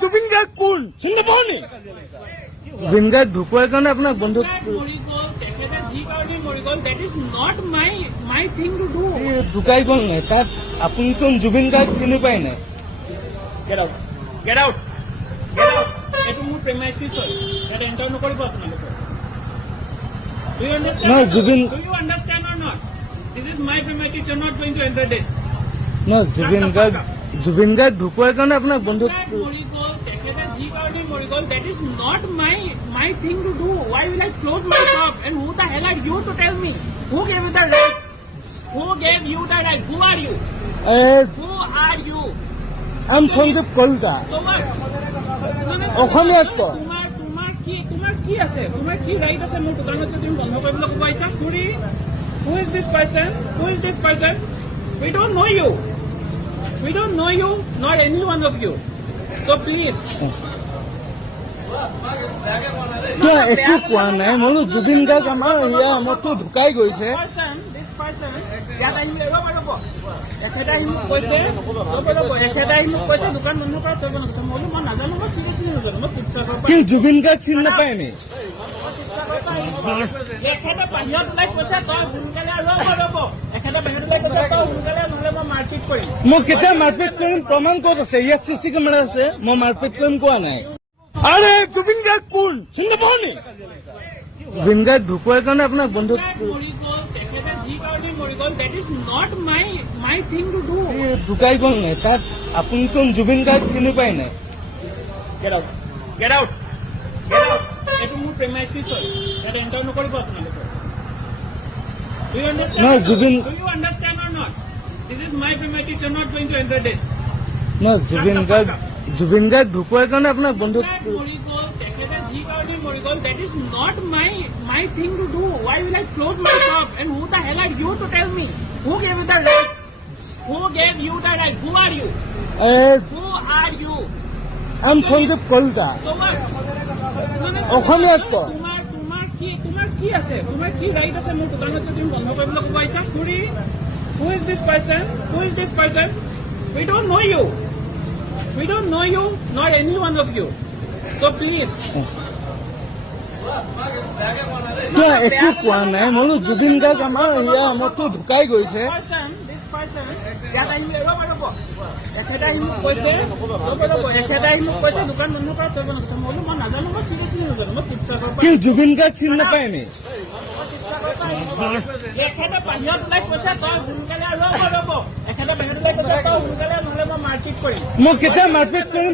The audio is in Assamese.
জুবিন গাৰ্গ কোন চিনি নাপাওঁ নি? জুবিন গাৰ্গ ঢুকুৱাৰ কাৰণে আপোনাক বন্ধু ঢুকাই গ'ল নাই তাত আপুনিতো জুবিন গাৰ্গ চিনি পাই নাই? নহয় জুবিন জুবিন গাৰ্গ ঢুকুৱাৰ কাৰণে আপোনাক বন্ধু That is not my thing to do. Why will I close my shop? And who the hell are you to tell me? Who gave you the right? Who gave you the right? Who are you? Who are you? I'm Sanjeev Kolta. So what? অসমীয়াত ক তোমাৰ কি আছে? তোমাৰ কি ৰাইট আছে মোৰ দোকানত তুমি বন্ধ কৰিবলৈ ক'ব আহিছা? Who is this person? Who is this person? We don't know you. We don't know you, not any one of you. So please. একো কোৱা নাই মই জুবিন গাৰ্গ আমাৰ ইয়া মতো ঢুকাই গৈছে ইয়াত আহি এখেতে আহি মোক কৈছে দোকান বন্ধ কৰা চলিব নাযাওঁ মই নাজানো মই চিৰিয়াছলি নাজানো মই শিৱসাগৰৰ কিন্তু জুবিন গাৰ্গ চিনি নাপায় নি? এখেতে বাহিৰত ওলাই কৈছে তই সোনকালে আৰু ৰ'ব এখেতে বাহিৰত ওলাই কৈছে তই সোনকালে নহ'লে মই মাৰপিট কৰিম। মই কেতিয়া মাৰপিট কৰিম প্ৰমাণ ক'ত আছে? ইয়াত চিচি কেমেৰা আছে মই মাৰপিট কৰিম কোৱা নাই। আৰে জুবিন গাৰ্গ কোন চিনি নাপাওঁ নি? জুবিন গাৰ্গ ঢুকুৱাৰ কাৰণে আপোনাক বন্ধু ঢুকাই গ'ল নাই তাত আপুনিতো জুবিন গাৰ্গ চিনি পাই নাই? এইটো মোৰ প্ৰেমাইচিছ হয় ইয়াত এণ্টাৰ নকৰিব আপোনালোকে। নহয় Zubeen Do you understand or not? This is my premises. You're not going to enter this. নহয় জুবিন গাৰ্গ ঢুকুৱাৰ কাৰণে আপোনাক বন্ধু That is not my thing to do. Why will I close my shop? And who the hell are you to tell me? Who gave you the right? Who gave you the right? Who are you? Who are you? I'm Sanjeev Kolta. So what? অসমীয়াত ক তোমাৰ কি আছে? তোমাৰ কি ৰাইট আছে মোৰ দোকানত তুমি বন্ধ কৰিবলৈ ক'ব আহিছা? Who is this person? Who is this person? We don't know you. We don't know you, not any one of you. So please. একো কোৱা নাই মই জুবিন গাৰ্গ আমাৰ ইয়া মতো ঢুকাই গৈছে ইয়াত আহি এখেতে আহি মোক কৈছে দোকান বন্ধ কৰা চলিব নাযাওঁ মই নাজানো মই চিৰিয়াছলি নাজানো মই শিৱসাগৰৰ কিন্তু জুবিন গাৰ্গ চিনি নাপায় নি? এখেতে বাহিৰত ওলাই কৈছে তই সোনকালে আৰু ৰ'ব এখেতে বাহিৰত ওলাই কৈছে তই সোনকালে নহ'লে মই মাৰপিট কৰিম। মই কেতিয়া মাৰপিট কৰিম